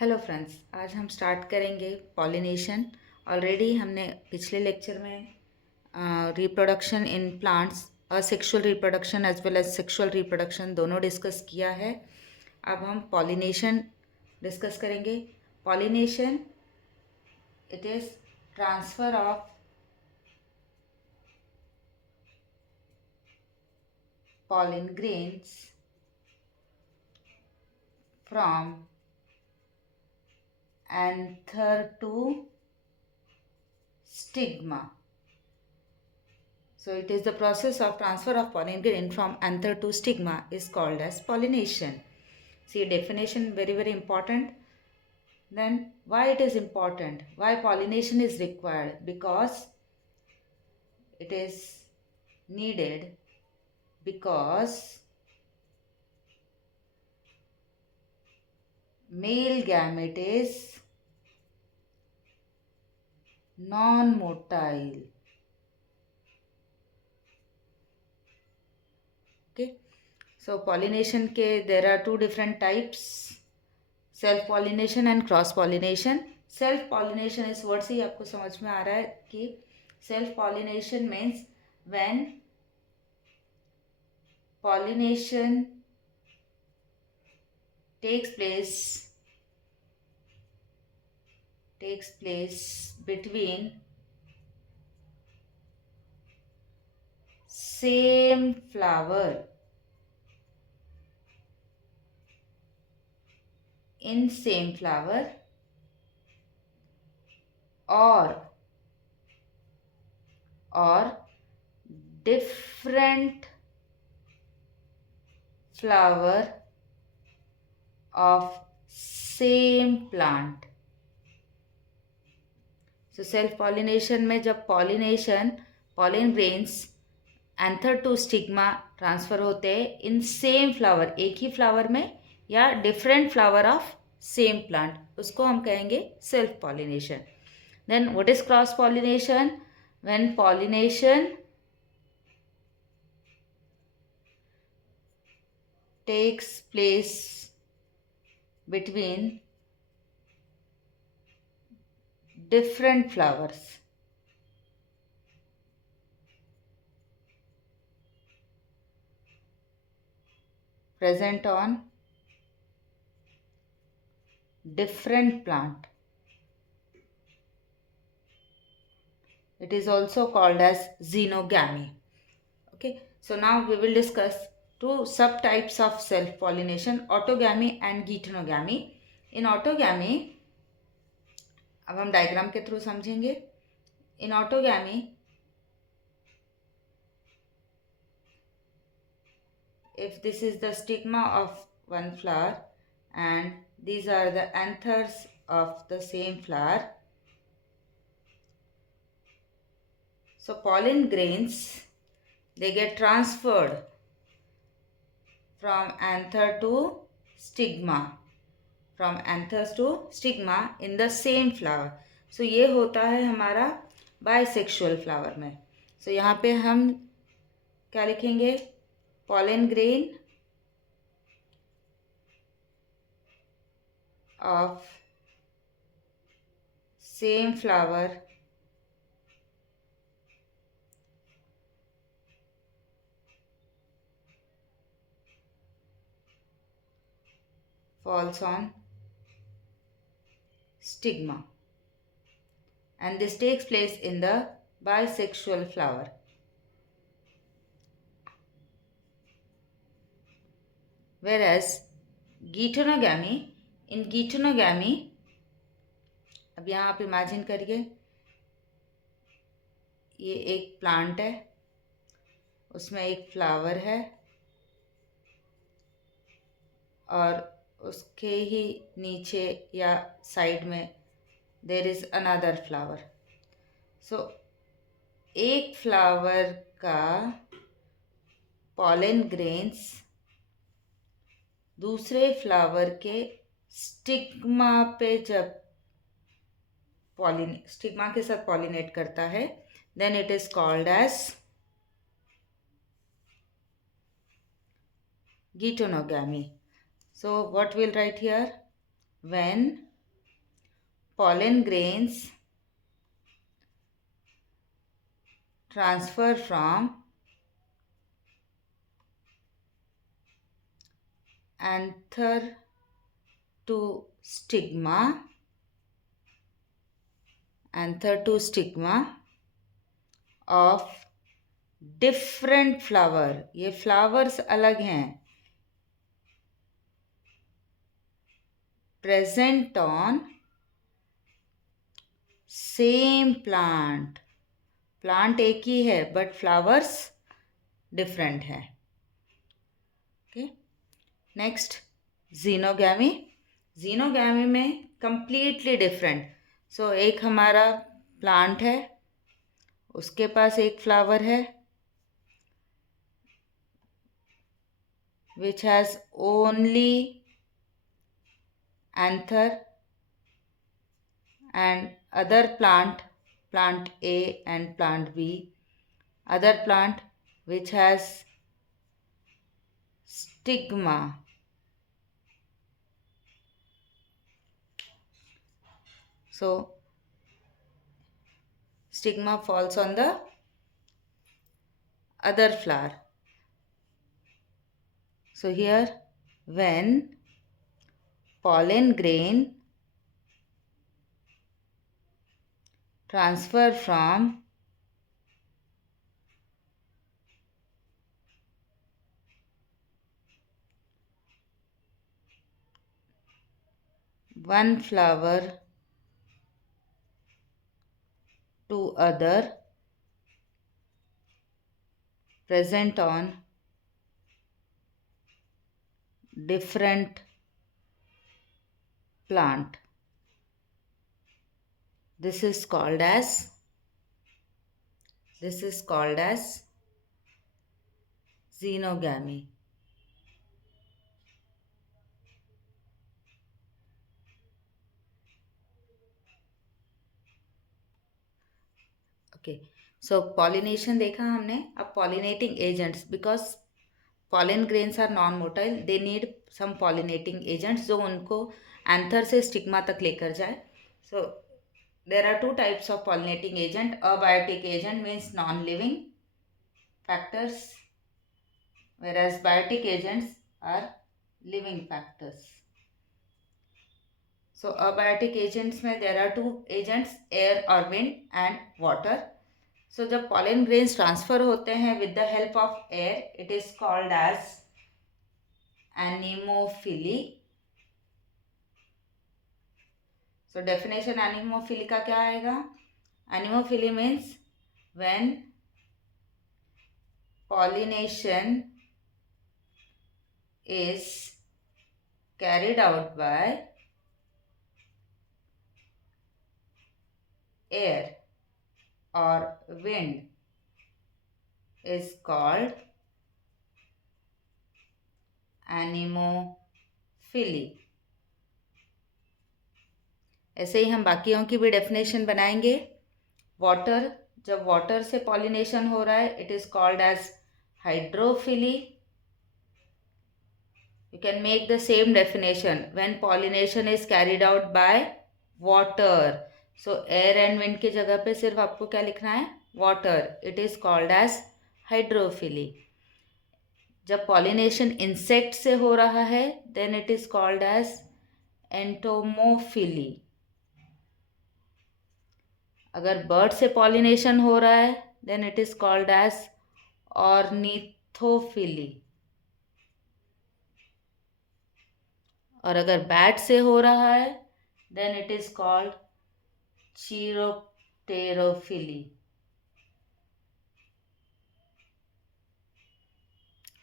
Hello friends, आज हम start करेंगे पॉलिनेशन। ऑलरेडी हमने पिछले लेक्चर में reproduction in plants, asexual reproduction as well as sexual reproduction दोनों डिस्कस किया है। अब हम पॉलिनेशन डिस्कस करेंगे। Pollination it is transfer of pollen grains from anther to stigma. So it is the process of transfer of pollen grain from anther to stigma is called as pollination. See, definition very important. Then why it is important? Why pollination is required? Because it is needed because male gamete is non-motile. Okay. So pollination के there are two different types, self pollination and cross pollination. Self pollination इस word से ही आपको समझ में आ रहा है कि self pollination means when pollination takes place between same flower in same flower or different flower of same plant. So self pollination में जब pollen grains anther to stigma transfer होते हैं इन सेम फ्लावर, एक ही flower में या different flower of same plant, उसको हम कहेंगे self pollination. Then what is cross pollination? When pollination takes place between different flowers present on different plant. It is also called as xenogamy. Okay, so now we will discuss two subtypes of self pollination, autogamy and geitonogamy. In autogamy, अब हम diagram के through समझेंगे. इन autogamy if this is the stigma of one flower and these are the anthers of the same flower, so pollen grains they get transferred from anther to stigma, from anthers to stigma in the same flower. So ये होता है हमारा bisexual flower में. So यहाँ पे हम क्या लिखेंगे? pollen grain of same flower falls on stigma, and this takes place in the bisexual flower. Whereas geitonogamy, in geitonogamy, अब यहाँ आप इमेजिन करिए ये एक प्लांट है, उसमें एक फ्लावर है और उसके ही नीचे या साइड में there is another flower. So एक फ्लावर का पॉलन ग्रेन्स दूसरे फ्लावर के स्टिग्मा पे जब स्टिग्मा के साथ पॉलिनेट करता है, then it is called as geitonogamy. So what we'll write here? When pollen grains transfer from anther to stigma of different flower. ये flowers अलग हैं, present on same plant. Plant एक ही है बट फ्लावर्स डिफरेंट है. Okay, next xenogamy. Xenogamy में completely different. सो एक हमारा plant है, उसके पास एक फ्लावर है which has only anther, and other plant A and plant B, other plant which has stigma. So stigma falls on the other flower. So here when pollen grain transfer from one flower to other present on different plant, this is called as xenogamy. Okay, so pollination देखा हमने. अब pollinating agents, because pollen grains are non-motile, they need some pollinating agents जो उनको anther से stigma तक लेकर जाए. So there are two types of pollinating agent. Abiotic agent means non-living factors, whereas biotic agents are living factors. So abiotic agents में there are two agents, air or wind and water. So जब pollen grains transfer होते हैं with the help of air, it is called as anemophily. So definition anemophily का क्या आएगा? Anemophily means when pollination is carried out by air or wind is called anemophily. ऐसे ही हम बाकियों की भी डेफिनेशन बनाएंगे. वाटर, जब वाटर से पॉलिनेशन हो रहा है, it is called as hydrophily. You can make the same definition when pollination is carried out by water. So air and wind की जगह पे सिर्फ आपको क्या लिखना है? Water. It is called as hydrophily. जब पॉलिनेशन इंसेक्ट से हो रहा है, then it is called as entomophily. अगर बर्ड से पॉलिनेशन हो रहा है, then it is called as ornithophily. और अगर बैट से हो रहा है, then it is called chiropterophily.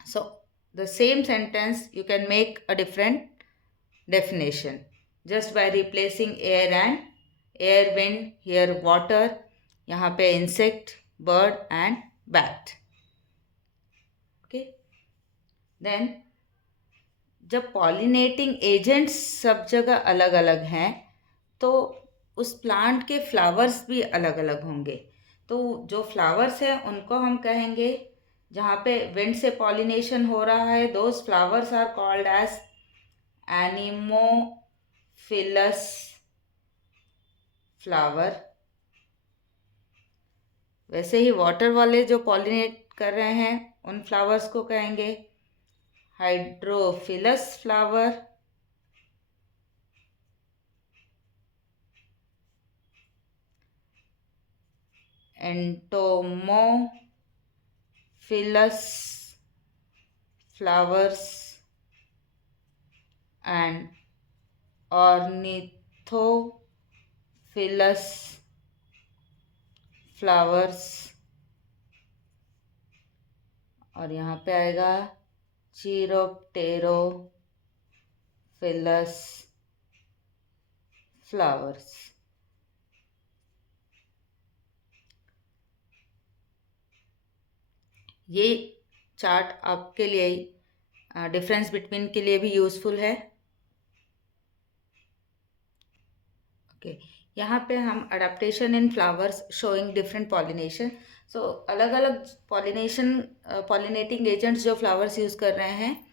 So the same sentence you can make a different definition just by replacing air and air, wind, here water, यहाँ पे insect, bird and bat. Okay, then जब pollinating agents सब जगह अलग अलग हैं, तो उस प्लांट के फ्लावर्स भी अलग अलग होंगे. तो जो फ्लावर्स हैं उनको हम कहेंगे, जहाँ पे विंड से पॉलिनेशन हो रहा है, those flowers are called as anemophilous flower. वैसे ही वाटर वाले जो पॉलिनेट कर रहे हैं उन फ्लावर्स को कहेंगे hydrophilous flower. Entomophilous flowers and ornithophilous flowers. और यहाँ पे आएगा चिरोप्टेरोफिलस फ्लावर्स। ये चार्ट आपके लिए डिफरेंस बिटवीन के लिए भी यूज़फुल है। ओके, यहाँ पे हम adaptation in flowers showing different pollination. So अलग अलग पॉलिनेटिंग एजेंट्स जो फ्लावर्स यूज़ कर रहे हैं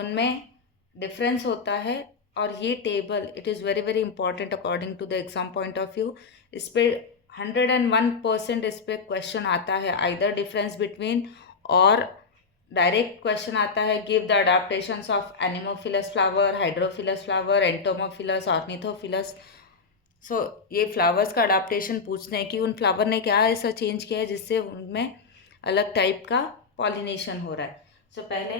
उनमें डिफरेंस होता है। और ये table it is very very important according to the exam point of view. इस पर 101% इस पर क्वेश्चन आता है, आइदर डिफरेंस बिटवीन और डायरेक्ट क्वेश्चन आता है give the adaptations of anemophilous flower, hydrophilous flower, entomophilous, ornithophilous. So ये फ्लावर्स का अडाप्टेशन पूछते हैं कि उन फ्लावर ने क्या ऐसा चेंज किया है जिससे उनमें अलग टाइप का पॉलिनेशन हो रहा है। सो पहले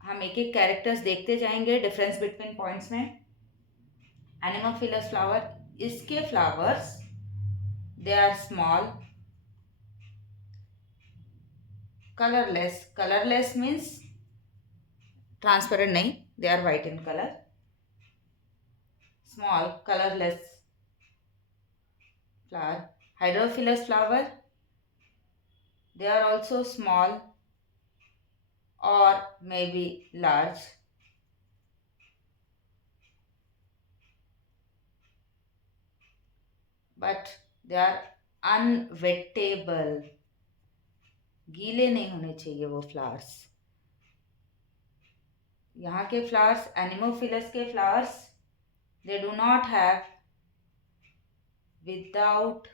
हम एक एक कैरेक्टर्स देखते जाएंगे डिफरेंस बिटवीन पॉइंट्स में। एनिमोफिलस फ्लावर, इसके flowers they are small, colourless. Colourless means transparent नहीं, they are white in colour. Small colourless flower. Hydrophilus flower, they are also small or maybe large. But they are unwettable. गीले नहीं होने चाहिए वो flowers. यहाँ के flowers, anemophilous के flowers, they do not have without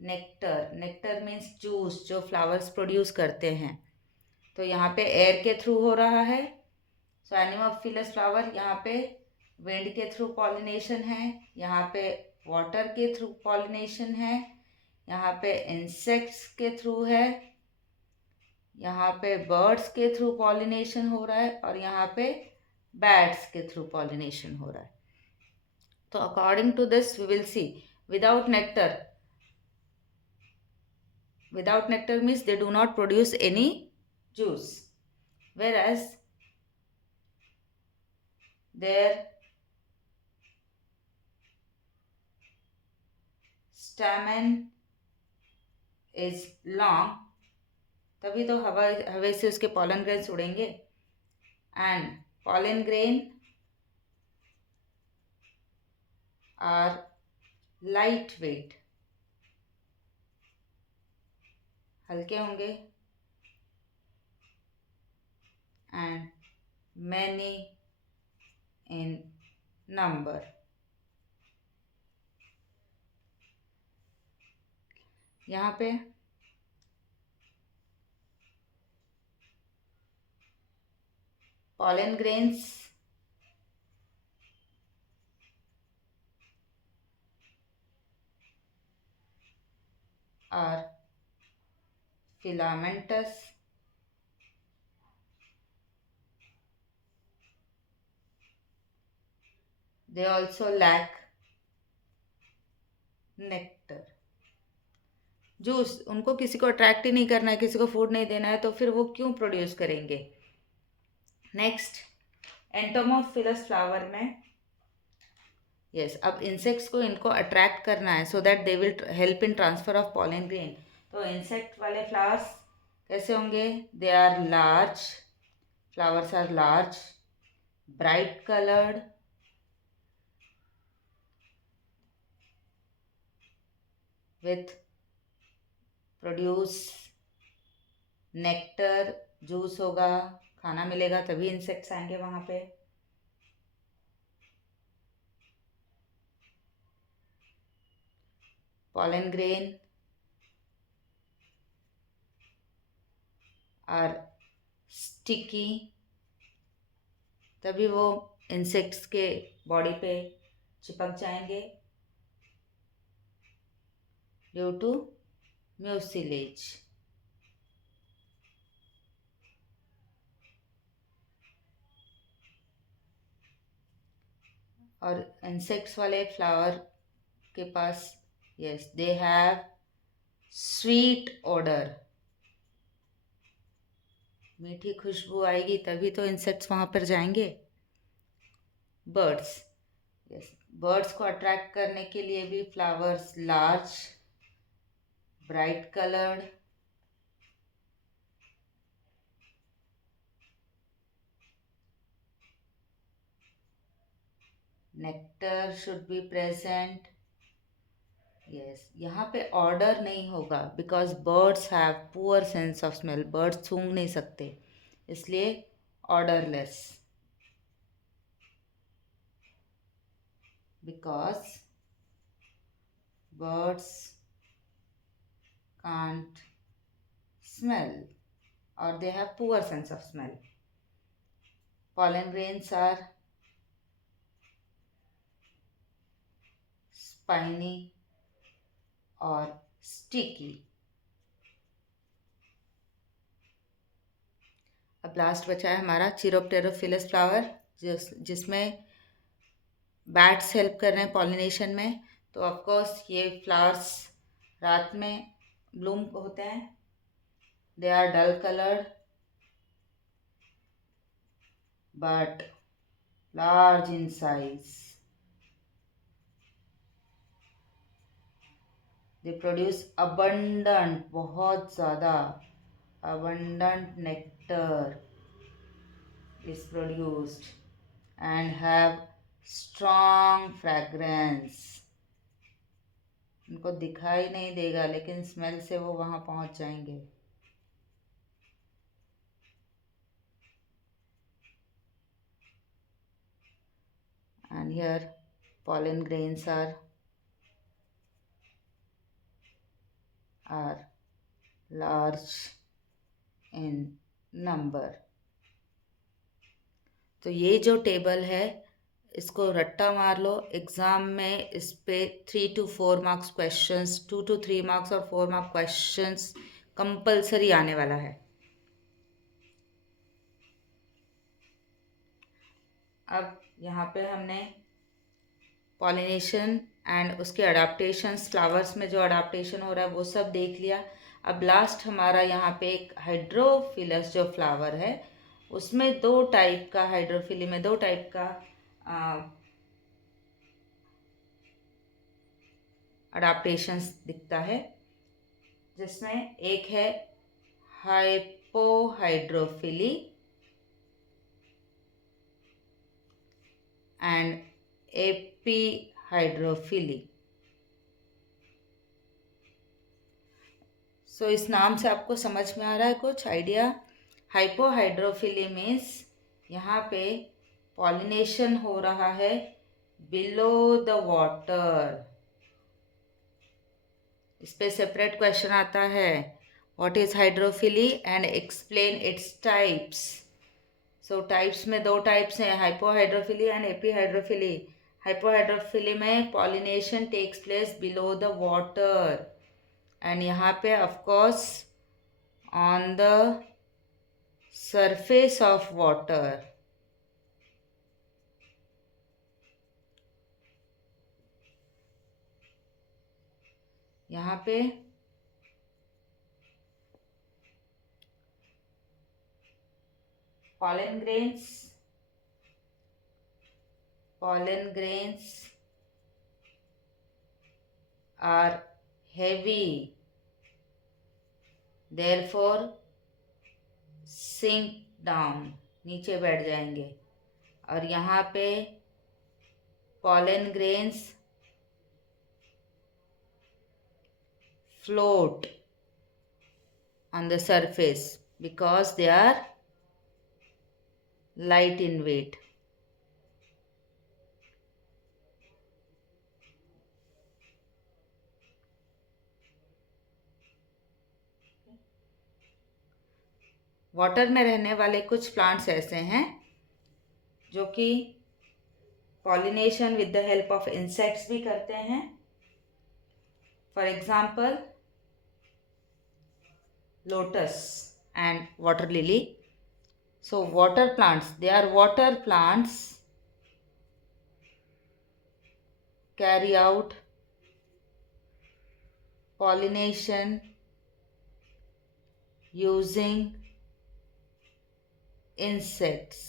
nectar. Nectar means juice जो flowers produce करते हैं। तो यहाँ पे एयर के थ्रू हो रहा है। सो एनिमोफिलस फ्लावर यहाँ पे विंड के थ्रू पॉलिनेशन है, यहाँ पे वाटर के थ्रू पॉलिनेशन है, यहाँ पे इंसेक्ट्स के थ्रू है, यहाँ पे बर्ड्स के थ्रू पॉलिनेशन हो रहा है, और यहाँ पे बैट्स के थ्रू पॉलिनेशन हो रहा है। तो according to this we will see without nectar. Without nectar means they do not produce any juice, whereas their stamen is long, तभी तो हवा से उसके pollen grains उड़ेंगे। And pollen grain are lightweight, हल्के होंगे, and many in number. यहाँ पे pollen grains are filamentous, they also lack nectar. Juice उनको किसी को अट्रैक्ट ही नहीं करना है, किसी को फूड नहीं देना है, तो फिर वो क्यों प्रोड्यूस करेंगे। नेक्स्ट एंटोमोफिलस फ्लावर में यस अब इंसेक्ट्स को इनको अट्रैक्ट करना है so that they will help in transfer of pollen grain. तो इंसेक्ट वाले फ्लावर्स कैसे होंगे, they are large, flowers are large, bright coloured, with produce nectar, juice होगा, खाना मिलेगा तभी इंसेक्ट्स आएंगे वहाँ पे। pollen grain are sticky, तभी वो इंसेक्ट्स के बॉडी पे चिपक जाएंगे ड्यू टू म्यूसिलेज। और इंसेक्ट्स वाले फ्लावर के पास yes they have sweet odour, मीठी खुशबू आएगी तभी तो इंसेक्ट्स वहाँ पर जाएंगे। बर्ड्स, यस बर्ड्स को अट्रैक्ट करने के लिए भी flowers large, bright coloured, nectar should be present. Yes यहाँ पे ऑर्डर नहीं होगा because birds have poor sense of smell, birds सूंघ नहीं सकते, इसलिए odourless, because birds can't smell or they have poor sense of smell. Pollen grains are spiny or sticky. अब last बचा है हमारा चिरोप्टेरोफिलस फ्लावर, जिसमें बैट्स हेल्प कर रहे हैं पॉलिनेशन में। तो ऑफकोर्स ये फ्लावर्स रात में ब्लूम होते हैं, they are dull coloured but large in size. They produce abundant, बहुत ज़्यादा abundant nectar is produced and have strong fragrance. उनको दिखाई नहीं देगा लेकिन स्मेल से वो वहाँ पहुँच जाएंगे। And here pollen grains are large in number. तो ये जो टेबल है इसको रट्टा मार लो, एग्ज़ाम में इस पे 3 to 4 marks questions, 2 to 3 marks और 4 मार्क क्वेश्चंस कंपलसरी आने वाला है। अब यहाँ पे हमने पॉलिनेशन एंड उसके अडाप्टेशंस, फ्लावर्स में जो अडाप्टेशन हो रहा है वो सब देख लिया। अब लास्ट हमारा यहाँ पे एक हाइड्रोफिलस जो फ्लावर है उसमें दो टाइप का, हाइड्रोफिली में दो टाइप का अडाप्टेशंस दिखता है, जिसमें एक है हाइपोहाइड्रोफिली एंड एपीहाइड्रोफिली। सो इस नाम से आपको समझ में आ रहा है कुछ आइडिया? हाइपोहाइड्रोफिली मीन्स यहाँ पे पॉलिनेशन हो रहा है बिलो द वाटर। इस पे सेपरेट क्वेश्चन आता है, what is hydrophily and explain its types. So types में दो टाइप्स हैं, हाइपोहाइड्रोफिली एंड एपीहाइड्रोफिली। हाइपोहाइड्रोफिली में pollination takes place below the water and यहाँ पे of course on the surface of water. यहाँ पे pollen grains are heavy, therefore sink down, नीचे बैठ जाएंगे। और यहाँ पे pollen grains float on the surface because they are light in weight. Water में रहने वाले कुछ प्लांट्स ऐसे हैं जो कि pollination with the help of insects भी करते हैं. For example lotus and water lily. So water plants, they are water plants, carry out pollination using insects.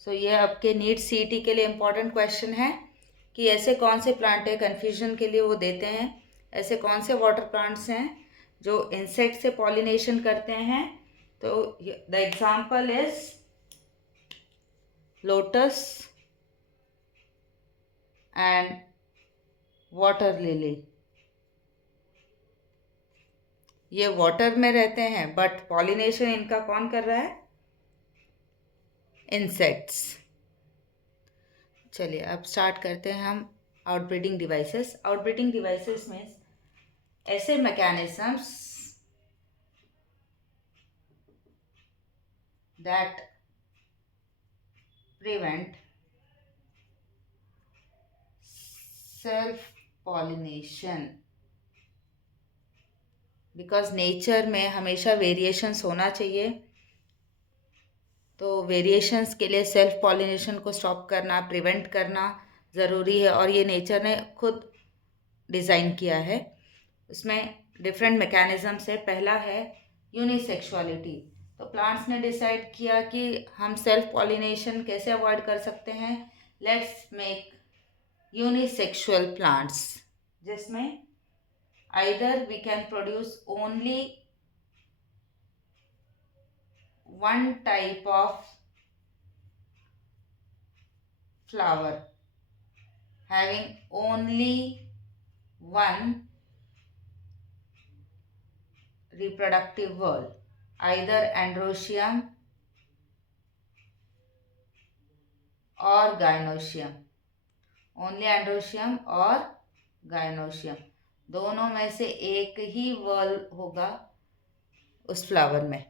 So ये आपके नीट सीईटी के लिए इम्पॉर्टेंट क्वेश्चन है कि ऐसे कौन से प्लांट है, कन्फ्यूजन के लिए वो देते हैं. ऐसे कौन से वाटर प्लांट्स हैं जो इंसेक्ट से पॉलिनेशन करते हैं. तो the example is lotus and water lily. ये वाटर में रहते हैं बट पॉलिनेशन इनका कौन कर रहा है? इंसेक्ट्स. चलिए अब स्टार्ट करते हैं हम आउटब्रीडिंग डिवाइसेस. आउटब्रीडिंग डिवाइसेस में ऐसे mechanisms that prevent self pollination, because nature में हमेशा वेरिएशंस होना चाहिए. तो वेरिएशंस के लिए सेल्फ पॉलिनेशन को स्टॉप करना, प्रिवेंट करना ज़रूरी है और ये नेचर ने खुद डिज़ाइन किया है. उसमें डिफरेंट मैकेनिज्म्स है. पहला है यूनिसेक्सुअलिटी. तो प्लांट्स ने डिसाइड किया कि हम सेल्फ पॉलिनेशन कैसे अवॉइड कर सकते हैं. लेट्स मेक यूनिसेक्सुअल प्लांट्स जिसमें either we can produce only one type of flower having only one reproductive whorl, either androecium or gynoecium. Only androecium और गायनोशियम दोनों में से एक ही whorl होगा उस फ्लावर में.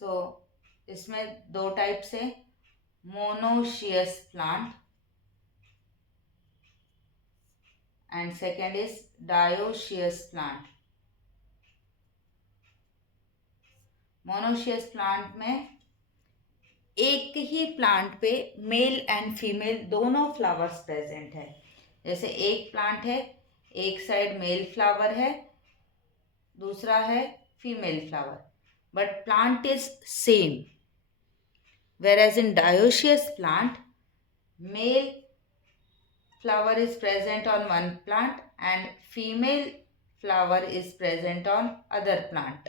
सो इसमें दो टाइप से monoecious plant and second is dioecious plant. Monoecious plant में एक ही प्लांट पे मेल एंड फीमेल दोनों फ्लावर्स प्रेजेंट है. जैसे एक प्लांट है, एक साइड मेल फ्लावर है, दूसरा है female flower, but plant is same. Whereas in dioecious plant, male flower is present on one plant and female flower is present on other plant.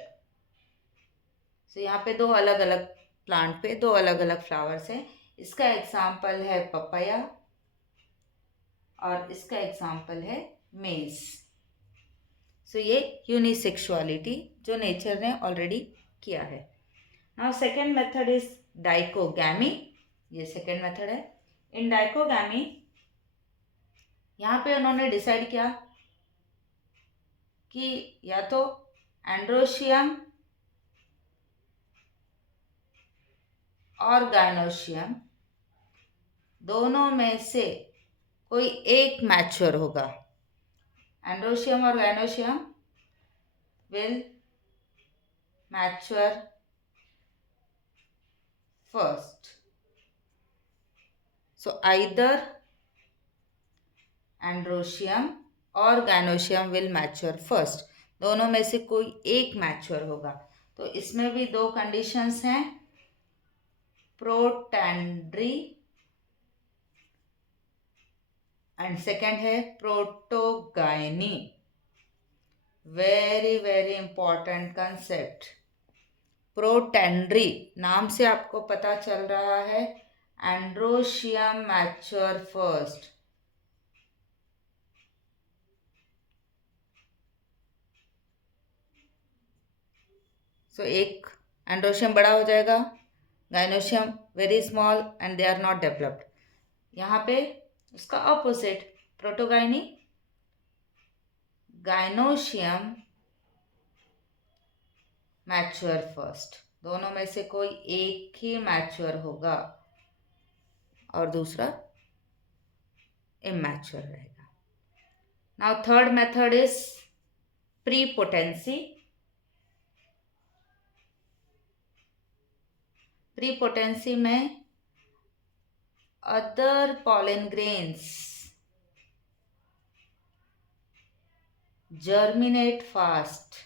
So यहाँ पे दो अलग अलग प्लांट पे दो अलग अलग फ्लावर्स हैं. इसका एग्जाम्पल है पपाया और इसका एग्जाम्पल है मेज. सो ये यूनिसेक्सुअलिटी जो नेचर ने ऑलरेडी किया है. Now second method is dichogamy. ये सेकेंड मेथड है. इन डाइकोगैमी यहाँ पे उन्होंने डिसाइड किया कि या तो एंड्रोशियम और गायनोशियम दोनों में से कोई एक मैच्योर होगा. एंड्रोशियम और gynoecium will mature first. So either androecium or gynoecium will mature first. दोनों में से कोई एक मैच्योर होगा. तो इसमें भी दो कंडीशंस हैं, प्रोटैंड्री एंड सेकेंड है protogyny. Very very important concept. Protandry नाम से आपको पता चल रहा है एंड्रोशियम मैच्योर फर्स्ट. सो एक एंड्रोशियम बड़ा हो जाएगा, gynoecium very small and they are not developed. यहाँ पे उसका opposite protogyny gynoecium mature first, दोनों में से कोई एक ही मैच्योर होगा और दूसरा इमैच्योर रहेगा. Now third method is prepotency. Prepotency में other pollen grains germinate fast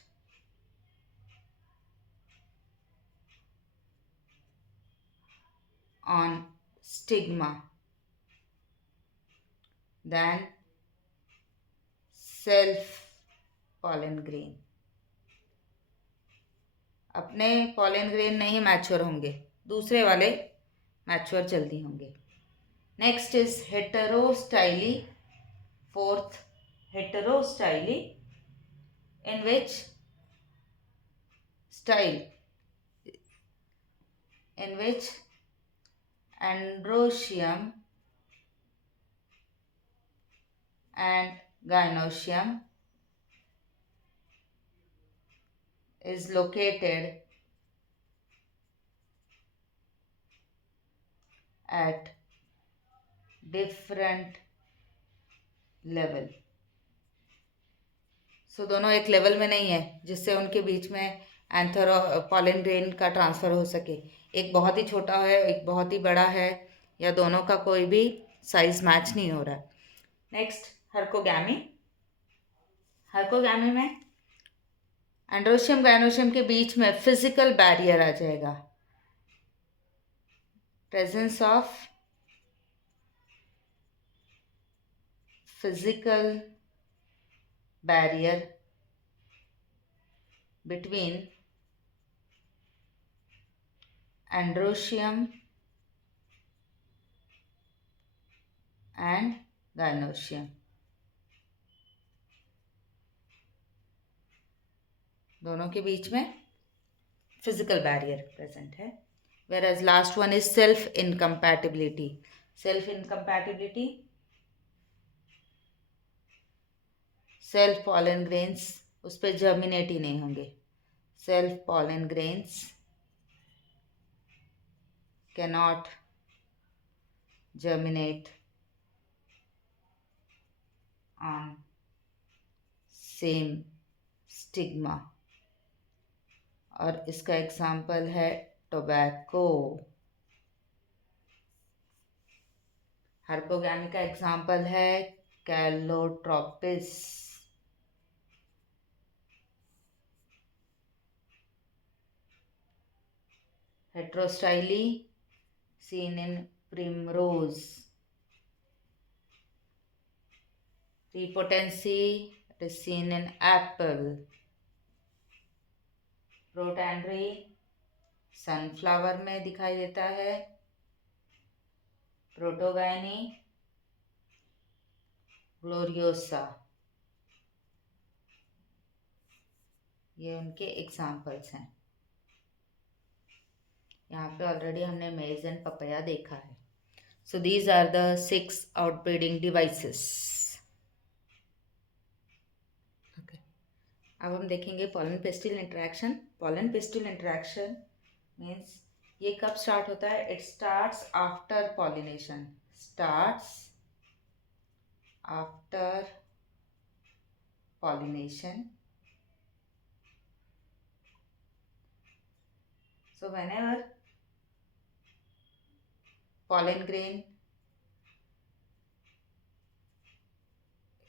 on stigma than self pollen grain. अपने pollen grain नहीं मैच्योर होंगे, दूसरे वाले मैच्योर जल्दी होंगे. Next is हेटेरोस्टाइली. Fourth, heterostyle, in which style, in which androecium and gynoecium is located at different level. सो दोनों एक level में नहीं है जिससे उनके बीच में एंथर और पॉलन ग्रेन का ट्रांसफ़र हो सके. एक बहुत ही छोटा है, एक बहुत ही बड़ा है, या दोनों का कोई भी साइज मैच नहीं हो रहा है. नेक्स्ट, हर्कोगैमी. हर्कोगैमी में एंड्रोशियम गाइनोशियम के बीच में फिजिकल बैरियर आ जाएगा. Presence of physical barrier between androecium and gynoecium. दोनों के बीच में फिजिकल बैरियर प्रेजेंट है. whereas last one is self incompatibility. Self incompatibility, self pollen grains उस पर जर्मिनेट ही नहीं होंगे. Self pollen grains cannot germinate on same stigma. और इसका एग्जाम्पल है टोबैको. हर्कोगैमी का एग्जाम्पल है calotropis. Heterostyly seen in primrose. Prepotency, it is seen in apple. Protandry sunflower में दिखाई देता है. Protogyny gloriosa. ये उनके एग्जाम्पल्स हैं. यहाँ पे ऑलरेडी हमने मेज एंड पपैया देखा है. So these are the 6 outbreeding devices. Okay, अब हम देखेंगे pollen pistil interaction. Pollen pistil interaction means ये कब स्टार्ट होता है? It starts after pollination. Starts after pollination. So whenever pollen grain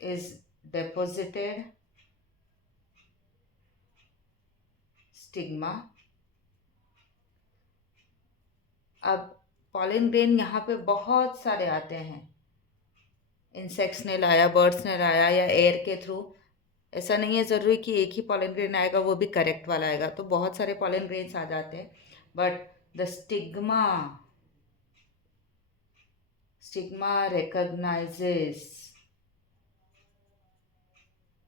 is deposited stigma. अब pollen grain यहाँ पे बहुत सारे आते हैं. इंसेक्ट्स ने लाया, बर्ड्स ने लाया, या एयर के थ्रू. ऐसा नहीं है ज़रूरी कि एक ही पॉलन ग्रेन आएगा वो भी करेक्ट वाला आएगा. तो बहुत सारे पॉलन ग्रेन्स आ जाते हैं. But the stigma recognizes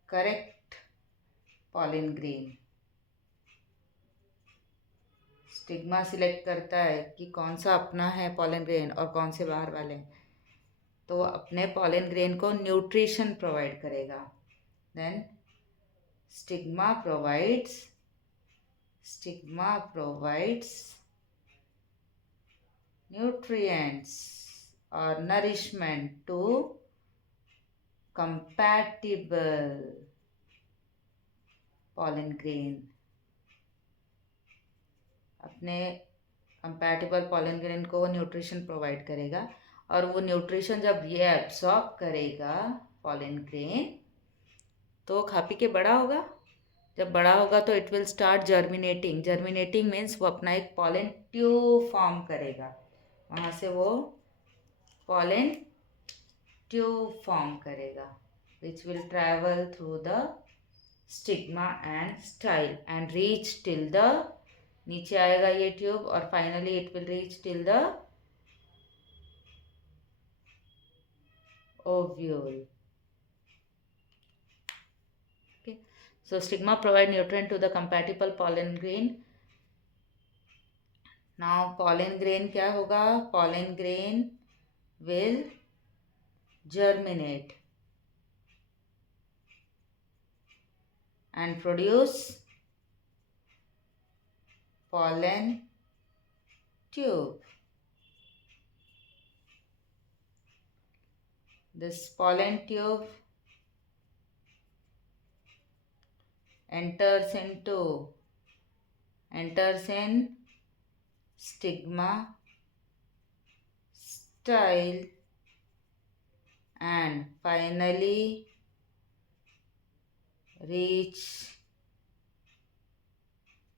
correct pollen grain. Stigma select करता है कि कौन सा अपना है पॉलन ग्रेन और कौन से बाहर वाले हैं. तो अपने पॉलन ग्रेन को न्यूट्रिशन प्रोवाइड करेगा. Then Stigma provides nutrients or nourishment to compatible pollen grain. अपने कंपैटिबल पॉलन ग्रेन को वो न्यूट्रिशन प्रोवाइड करेगा, और वो न्यूट्रिशन जब ये एब्सॉर्ब करेगा पॉलन ग्रेन, तो खा पी के बड़ा होगा. जब बड़ा होगा तो it will start germinating. Germinating means वो अपना एक पॉलन ट्यूब फॉर्म करेगा. वहाँ से वो पॉलन ट्यूब फॉर्म करेगा which will travel through the stigma and style and reach till the, नीचे आएगा ये ट्यूब और finally it will reach till the ovule. Okay, so stigma provide nutrient to the compatible pollen grain. Now pollen grain क्या होगा? Pollen grain will germinate and produce pollen tube. This pollen tube enters in stigma, style and finally reach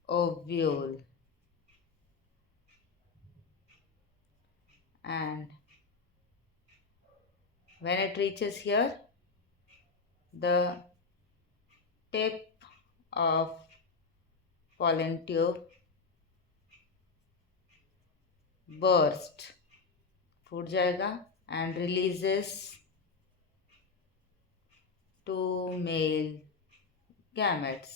ovule. And when it reaches here, the tip of pollen tube burst, फूट जाएगा and releases two male gametes.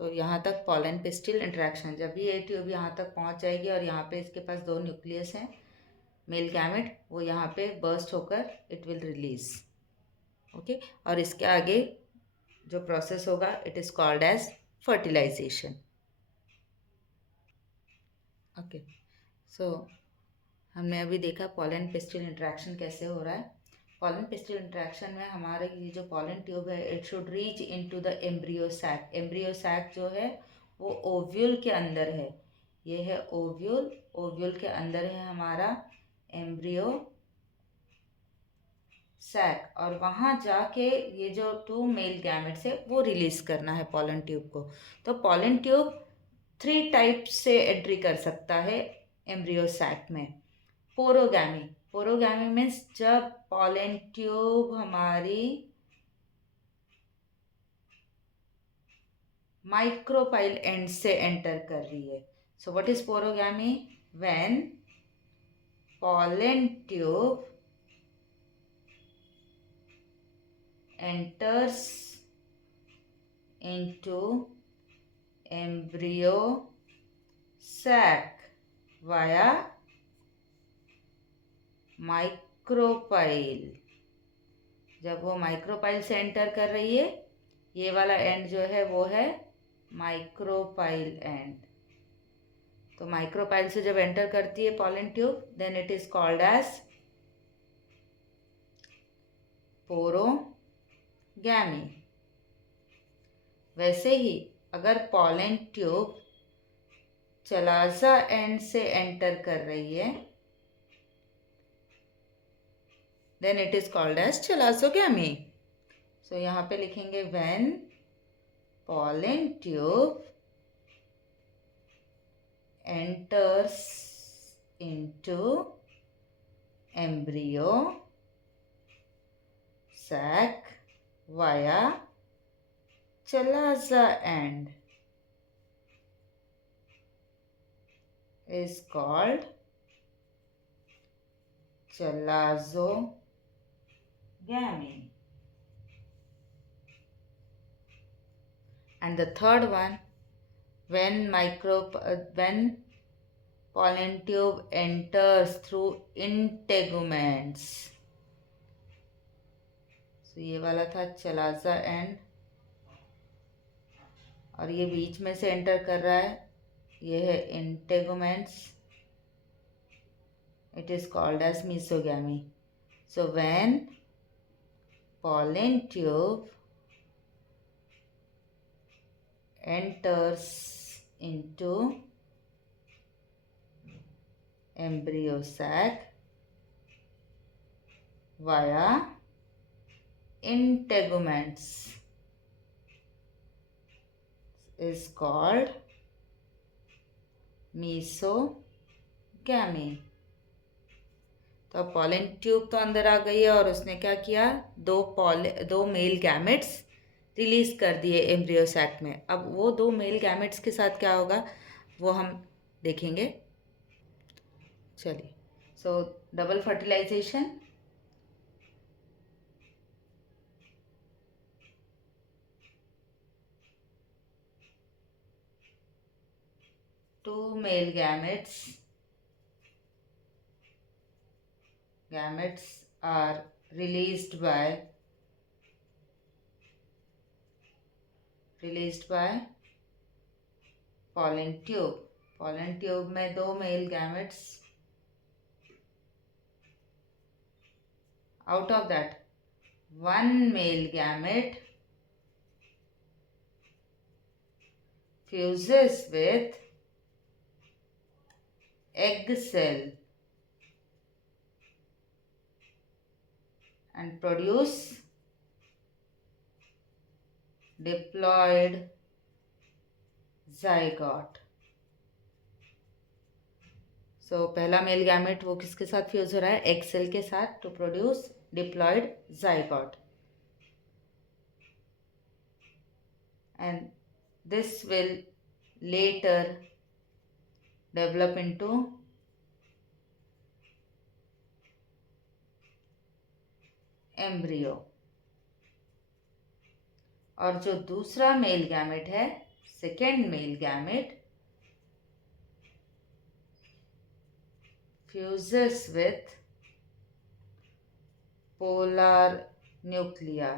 तो यहाँ तक pollen pistil interaction. जब ये tube यहाँ तक पहुँच जाएगी और यहाँ पे इसके पास दो न्यूक्लियस हैं, मेल गैमेट, वो यहाँ पे बर्स्ट होकर इट विल रिलीज. ओके, और इसके आगे जो प्रोसेस होगा it is called as fertilisation. Okay, so हमने अभी देखा पॉलन पिस्टिल इंटरेक्शन कैसे हो रहा है. पॉलन पिस्टिल इंटरेक्शन में हमारे ये जो पॉलन ट्यूब है it should reach into the embryo sac. Embryo sac जो है वो ओव्यूल के अंदर है. ये है ओव्यूल. ओव्यूल के अंदर है हमारा एम्ब्रियो सैक, और वहाँ जाके ये जो टू मेल गैमेट्स है वो रिलीज करना है पॉलन ट्यूब को. तो पॉलन ट्यूब 3 टाइप से एंट्री कर सकता है एम्ब्रियो सैक में. पोरोगैमी. पोरोगैमी मीन्स जब पॉलन ट्यूब हमारी माइक्रोपाइल एंड से एंटर कर रही है. So what is पोरोगैमी? When pollen tube enters into embryo sac via micropyle. जब वो माइक्रोपाइल से एंटर कर रही है, ये वाला एंड जो है वो है माइक्रोपाइल एंड. तो माइक्रोपाइल से जब एंटर करती है pollen tube, then it is called as porogamy. वैसे ही अगर पॉलन ट्यूब चलाजा एंड से एंटर कर रही है, then it is called as chalazogamy. So यहाँ पे लिखेंगे when pollen tube enters into embryo sac via chalaza end is called chalazogamy. And the third one, when pollen tube enters through integuments. सो ये वाला था chalaza and, और ये बीच में से एंटर कर रहा है, ये है integuments. It is called as mesogamy. So when pollen tube enters into embryo sac via integuments is called mesogamy. तो अब पॉलन ट्यूब तो अंदर आ गई है और उसने क्या किया, दो मेल गैमेट्स रिलीज कर दिए एम्ब्रियो सैक में. अब वो दो मेल गैमेट्स के साथ क्या होगा वो हम देखेंगे. चलिए. So double fertilization, two male gametes are released by pollen tube. pollen tube में दो mail gametes, out of that one male gamete fuses with egg cell and produce diploid zygote. सो पहला मेल गैमेट वो किसके साथ fuse हो रहा है, egg cell के साथ, to produce diploid zygote. And this will later develop into embryo. और जो दूसरा मेल गैमेट है, second male gamete, fuses with polar nuclei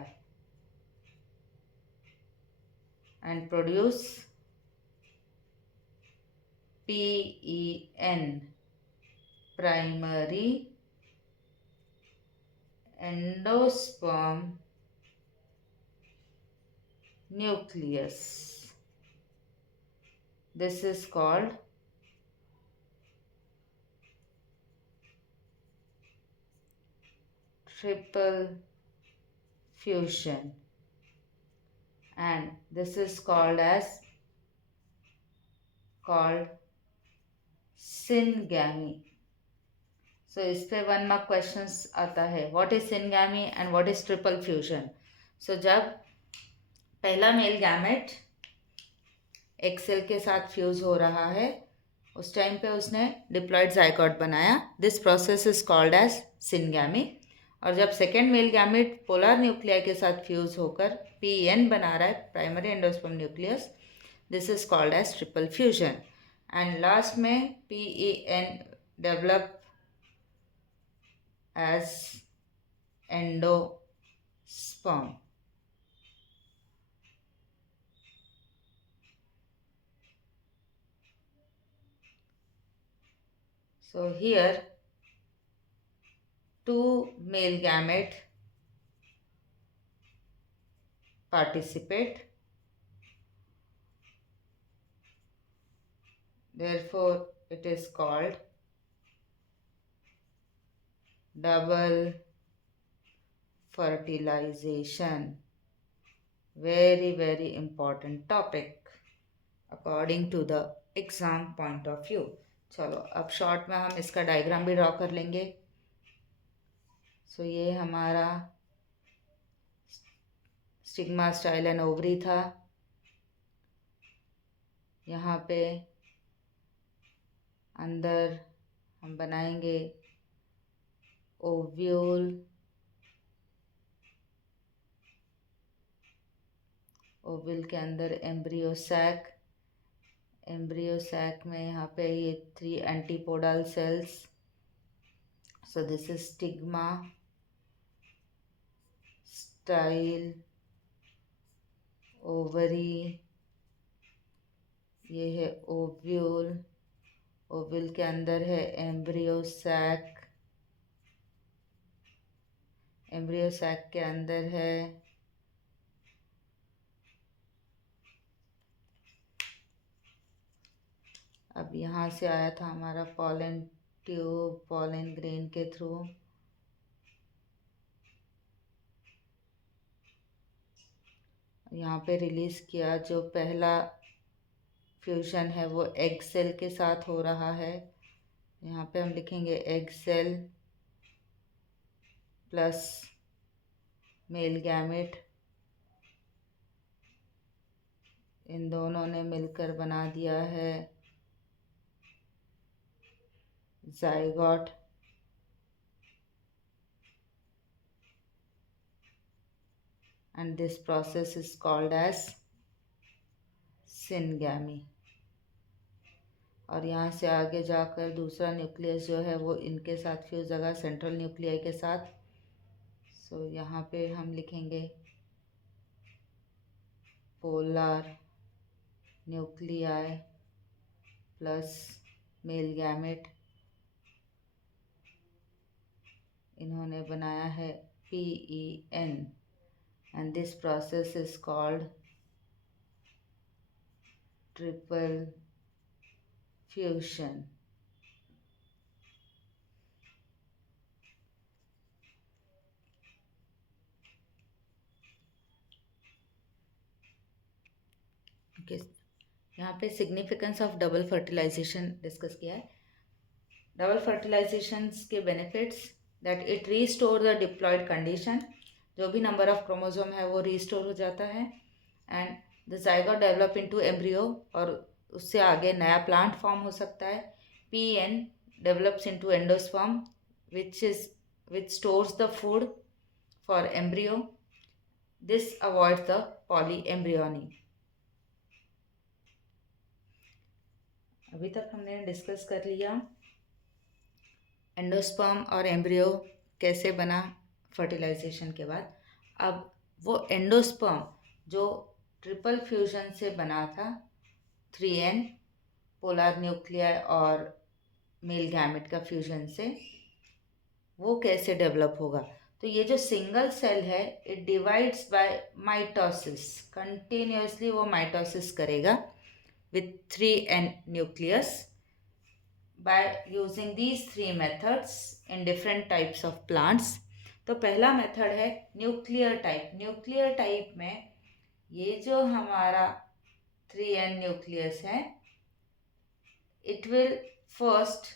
and produce PEN, primary endosperm nucleus. This is called triple fusion, and this is called syngamy. So इस पे 1 mark questions आता है, what is syngamy and what is triple fusion. So जब पहला male gamete Excel के साथ fuse हो रहा है उस टाइम पे उसने डिप्लॉयड ज़ाइगोट बनाया. This process is called as syngamy. और जब second male gamete polar nuclei के साथ फ्यूज होकर PEN बना रहा है, primary endosperm nucleus, this is called as triple fusion. And last में PEN develop as endosperm. So here two male gamete participate, therefore it is called double fertilization. Very very important topic according to the exam point of view. चलो अब short में हम इसका diagram भी draw कर लेंगे. सो ये हमारा स्टिग्मा स्टाइल एंड ओवरी था. यहाँ पे अंदर हम बनाएंगे ओव्यूल, ओव्यूल के अंदर एम्ब्रियो सैक, एम्ब्रियो सैक में यहाँ पे ये 3 antipodal cells. So this is stigma, style, ovary, ये है ओव्यूल, ओव्यूल के अंदर है एम्ब्रियो सैक, एम्ब्रियो सैक के अंदर है अब यहाँ से आया था हमारा पॉलन ट्यूब, पॉलन ग्रेन के थ्रू यहाँ पे रिलीज किया। जो पहला फ्यूजन है वो एग सेल के साथ हो रहा है। यहाँ पे हम लिखेंगे egg cell plus male gamete, इन दोनों ने मिलकर बना दिया है zygote. And this process is called as syngamy. और यहाँ से आगे जाकर दूसरा न्यूक्लियस जो है वो इनके साथ फ्यूज होगा सेंट्रल न्यूक्लियाई के साथ। सो यहाँ पे हम लिखेंगे polar nuclei plus male gamete, इन्होंने बनाया है PEN and this process is called triple fusion। Okay, यहाँ पे significance of double fertilization discuss किया है। डबल फर्टिलाइजेशन के benefits that it restore the diploid condition, जो भी नंबर ऑफ क्रोमोसोम है वो रीस्टोर हो जाता है। And the zygote develop into embryo, और उससे आगे नया प्लांट फॉर्म हो सकता है। PN develops into endosperm which stores the food for embryo. This avoids the polyembryony। अभी तक हमने डिस्कस कर लिया एंडोस्पर्म और एम्ब्रियो कैसे बना फर्टिलाइजेशन के बाद। अब वो एंडोस्पर्म जो ट्रिपल फ्यूजन से बना था 3N पोलर न्यूक्लियाई और मेल गैमेट का फ्यूजन से, वो कैसे डेवलप होगा। तो ये जो सिंगल सेल है it divides by mitosis, continuously वो माइटोसिस करेगा with 3N nucleus by using these three methods in different types of plants। तो पहला मेथड है न्यूक्लियर टाइप। न्यूक्लियर टाइप में ये जो हमारा 3N न्यूक्लियस है it will first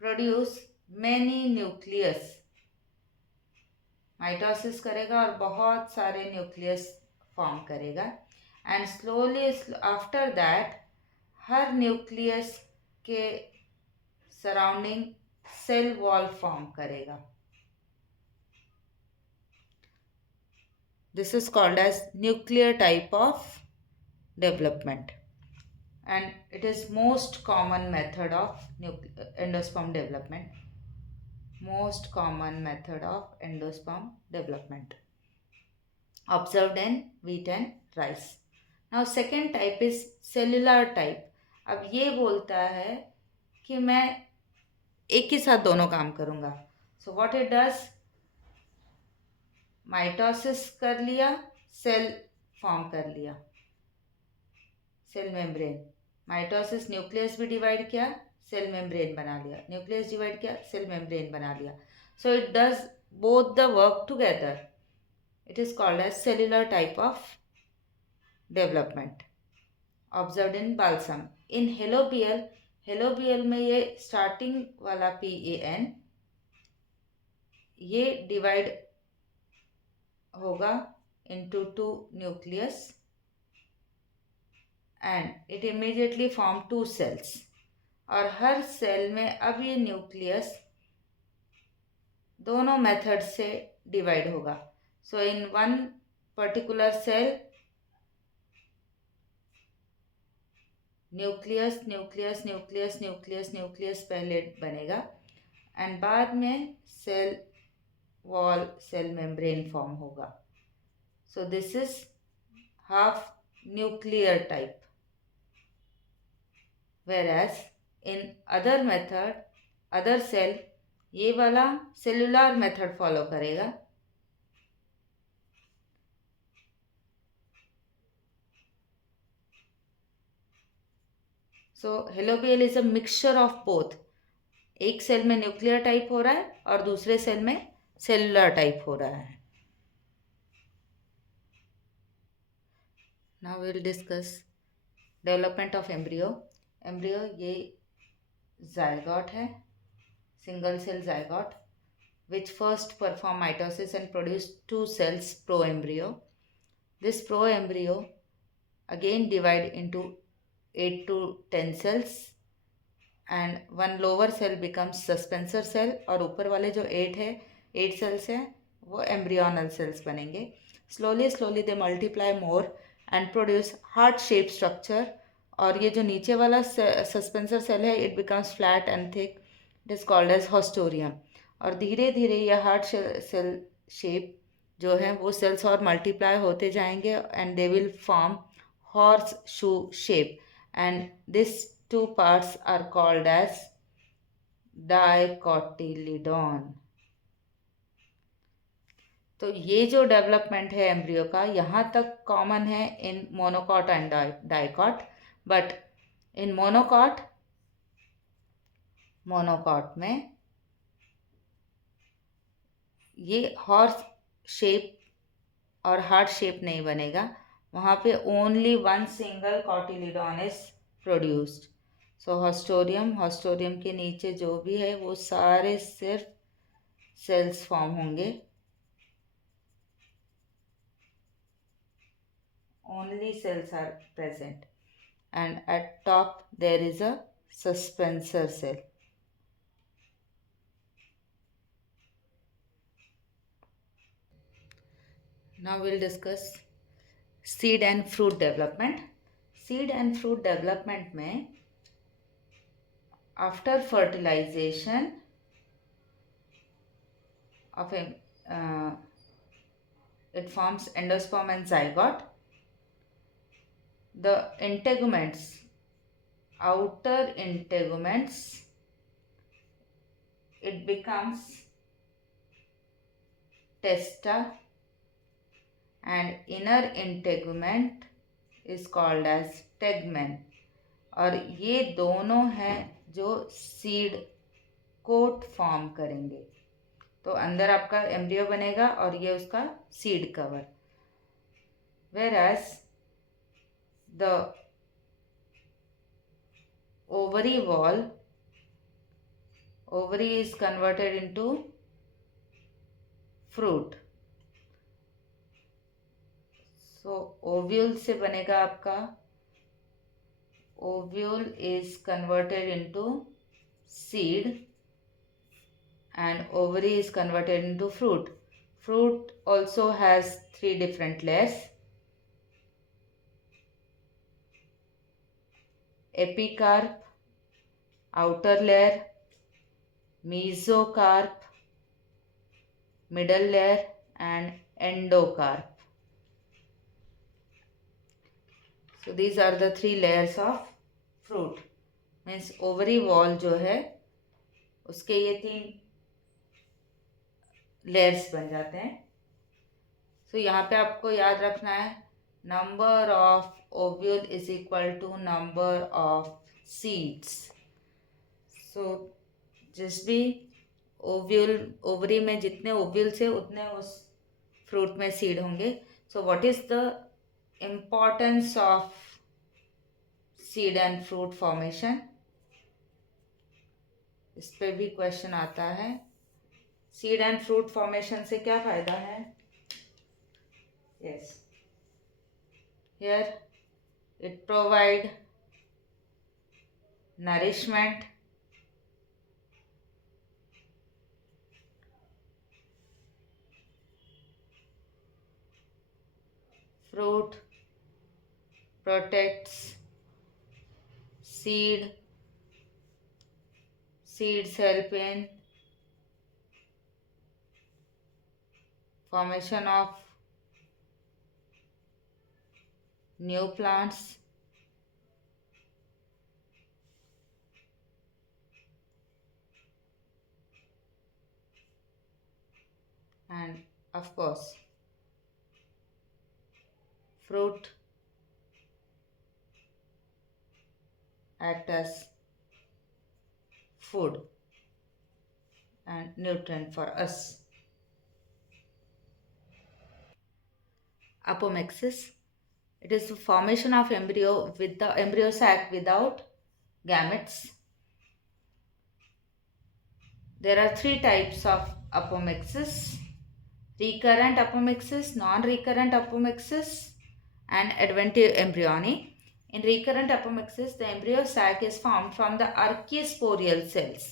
produce many nucleus, mitosis करेगा और बहुत सारे न्यूक्लियस फॉर्म करेगा। एंड स्लोली आफ्टर दैट हर न्यूक्लियस के सराउंडिंग सेल वॉल फॉर्म करेगा। This is called as nuclear type of development and it is most common method of endosperm development, most common method of endosperm development observed in wheat and rice। Now second type is cellular type। अब ये बोलता है कि मैं एक ही साथ दोनों काम करूँगा। So what it does, mitosis कर लिया, सेल फॉर्म कर लिया, सेल मेम्ब्रेन, माइटोसिस न्यूक्लियस भी डिवाइड किया, सेल मेम्ब्रेन बना लिया, न्यूक्लियस डिवाइड किया, सेल मेम्ब्रेन बना लिया। So it does both the work together. It is called as cellular type of development observed in balsam. In helobial, helobial में ये starting वाला PAN ये डिवाइड होगा into 2 nucleus and it immediately form 2 sales. और हर cell में अब ये nucleus दोनों मेथड से डिवाइड होगा। So in one particular cell nucleus nucleus nucleus nucleus nucleus पहले बनेगा एंड बाद में cell wall cell membrane form होगा. So this is half nuclear type. whereas in other method, other cell ये वाला सेलुलर मेथड फॉलो करेगा. So helobial is a mixture of both. एक cell में न्यूक्लियर टाइप हो रहा है और दूसरे सेल में सेलुलर टाइप हो रहा है. Now will discuss development of embryo. Embryo ये जायगोट है, single cell zygote, which first perform mitosis and produce two cells proembryo. This proembryo again divide into 8 to 10 cells and one lower cell becomes suspensor cell और ऊपर वाले जो 8 cells हैं वो embryonal cells बनेंगे. Slowly they multiply more and produce heart shaped structure. और ये जो नीचे वाला suspensor cell है it becomes flat and thick. It is called as haustorium. और धीरे धीरे यह हार्ट सेल शेप जो है वो सेल्स और मल्टीप्लाई होते जाएंगे and they will form horse shoe shape and this two parts are called as dicotyledon. तो ये जो डेवलपमेंट है एम्ब्रियो का यहाँ तक कॉमन है in monocot and dicot. But in monocot में ये हॉर्स शेप और हार्ट शेप नहीं बनेगा. वहाँ पे only one single cotyledon is produced. So haustorium के नीचे जो भी है वो सारे सिर्फ सेल्स फॉर्म होंगे. Only cells are present and at top there is a suspensor cell. Now we'll discuss seed and fruit development. Seed and fruit development में after fertilization of it forms endosperm and zygote. The integuments, outer integuments, it becomes testa and inner integument is called as tegmen. और ये दोनों हैं जो seed coat form करेंगे. तो अंदर आपका एम्ब्रियो बनेगा और ये उसका seed cover. whereas the ovary is converted into fruit. So ovule से बनेगा आपका, ovule is converted into seed and ovary is converted into fruit. Fruit also has 3 different layers: epicarp, outer layer, mesocarp, middle layer and endocarp. So these are the 3 layers of fruit. Means ovary wall जो है उसके ये 3 layers बन जाते हैं. सो यहाँ पे आपको याद रखना है number of ovule is equal to number of seeds. So जिस भी ओवरी में जितने ओव्यूल्स है उतने उस फ्रूट में सीड होंगे. So what is the importance of seed and fruit formation, इस पे भी क्वेश्चन आता है. सीड एंड फ्रूट फॉर्मेशन से क्या फायदा है? Yes, here it provide nourishment, fruit protects seeds help in formation of new plants, and of course fruit act as food and nutrient for us. Apomixis. It is the formation of embryo with the embryo sac without gametes. There are three types of apomixis: recurrent apomixis, non-recurrent apomixis, and adventive embryony. In recurrent apomixis, the embryo sac is formed from the archisporial cells,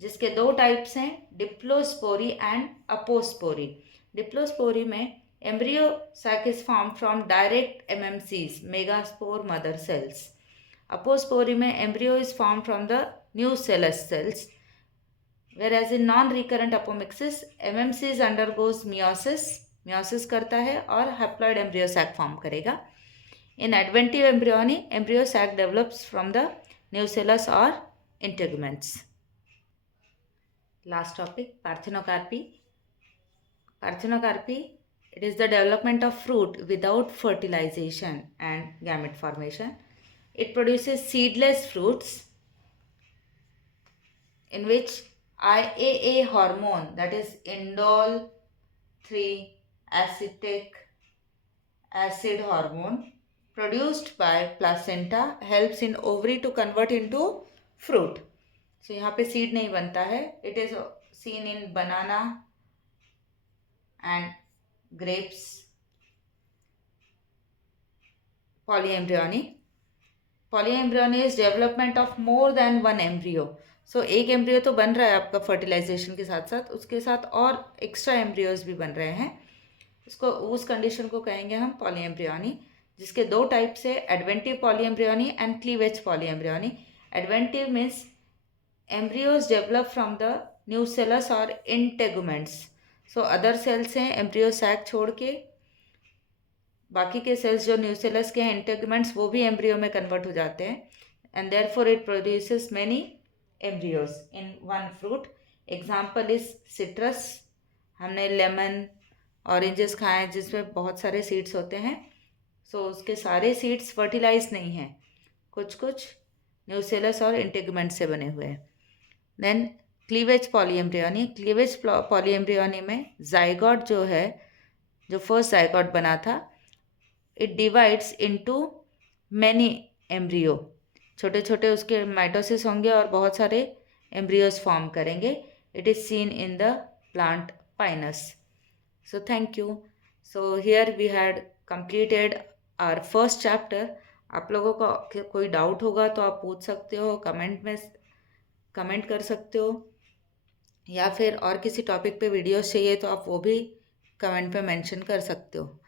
जिसके दो types हैं, डिप्लोस्पोरी and अपोस्पोरी. डिप्लोस्पोरी में embryo sac is formed from direct MMCs, megaspore mother cells. Apospory में embryo is formed from the nucellus cells. Whereas in non-recurrent apomixis, MMCs undergoes meiosis करता है और haploid embryo sac form करेगा. In adventive embryony, embryo sac develops from the nucellus or integuments. Last topic, parthenocarpy. Parthenocarpy, it is the development of fruit without fertilization and gamete formation. It produces seedless fruits in which IAA hormone, that is indole 3 acetic acid hormone, produced by placenta, helps in ovary to convert into fruit. So यहाँ पे seed नहीं बनता है. It is seen in banana and grapes. Polyembryony. Polyembryony is development of more than one embryo. So एक embryo तो बन रहा है आपका फर्टिलाइजेशन के साथ साथ, उसके साथ और एक्स्ट्रा एम्ब्रियोज भी बन रहे हैं. इसको उस कंडीशन को कहेंगे हम पॉलीएम्ब्रियोनी, जिसके दो टाइप्स है, adventive polyembryony and cleavage polyembryony. Adventive means embryos develop from the nucellus और इंटेगुमेंट्स. सो अदर सेल्स हैं एम्ब्रियो सैक छोड़ के, बाकी के सेल्स जो न्यूसेलस के हैं इंटेगुमेंट्स, वो भी एम्ब्रियो में कन्वर्ट हो जाते हैं. And therefore it produces many embryos in one fruit. Example is citrus. हमने लेमन, ऑरेंजेस खाए जिसमें बहुत सारे सीड्स होते हैं. सो उसके सारे सीड्स फर्टिलाइज नहीं हैं, कुछ कुछ न्यूसेलस और इंटेगुमेंट से बने हुए हैं. Then cleavage polyembryony. Cleavage polyembryony में जाइगोट जो है, जो फर्स्ट जाइगोट बना था, it divides into many embryo. छोटे छोटे उसके माइटोसिस होंगे और बहुत सारे एम्ब्रियोज फॉर्म करेंगे. It is seen in the plant pinus. So thank you. So here we had completed our first chapter. आप लोगों का कोई डाउट होगा तो आप पूछ सकते हो, कमेंट में कमेंट कर सकते हो, या फिर और किसी टॉपिक पे वीडियोस चाहिए तो आप वो भी कमेंट पे मेंशन कर सकते हो.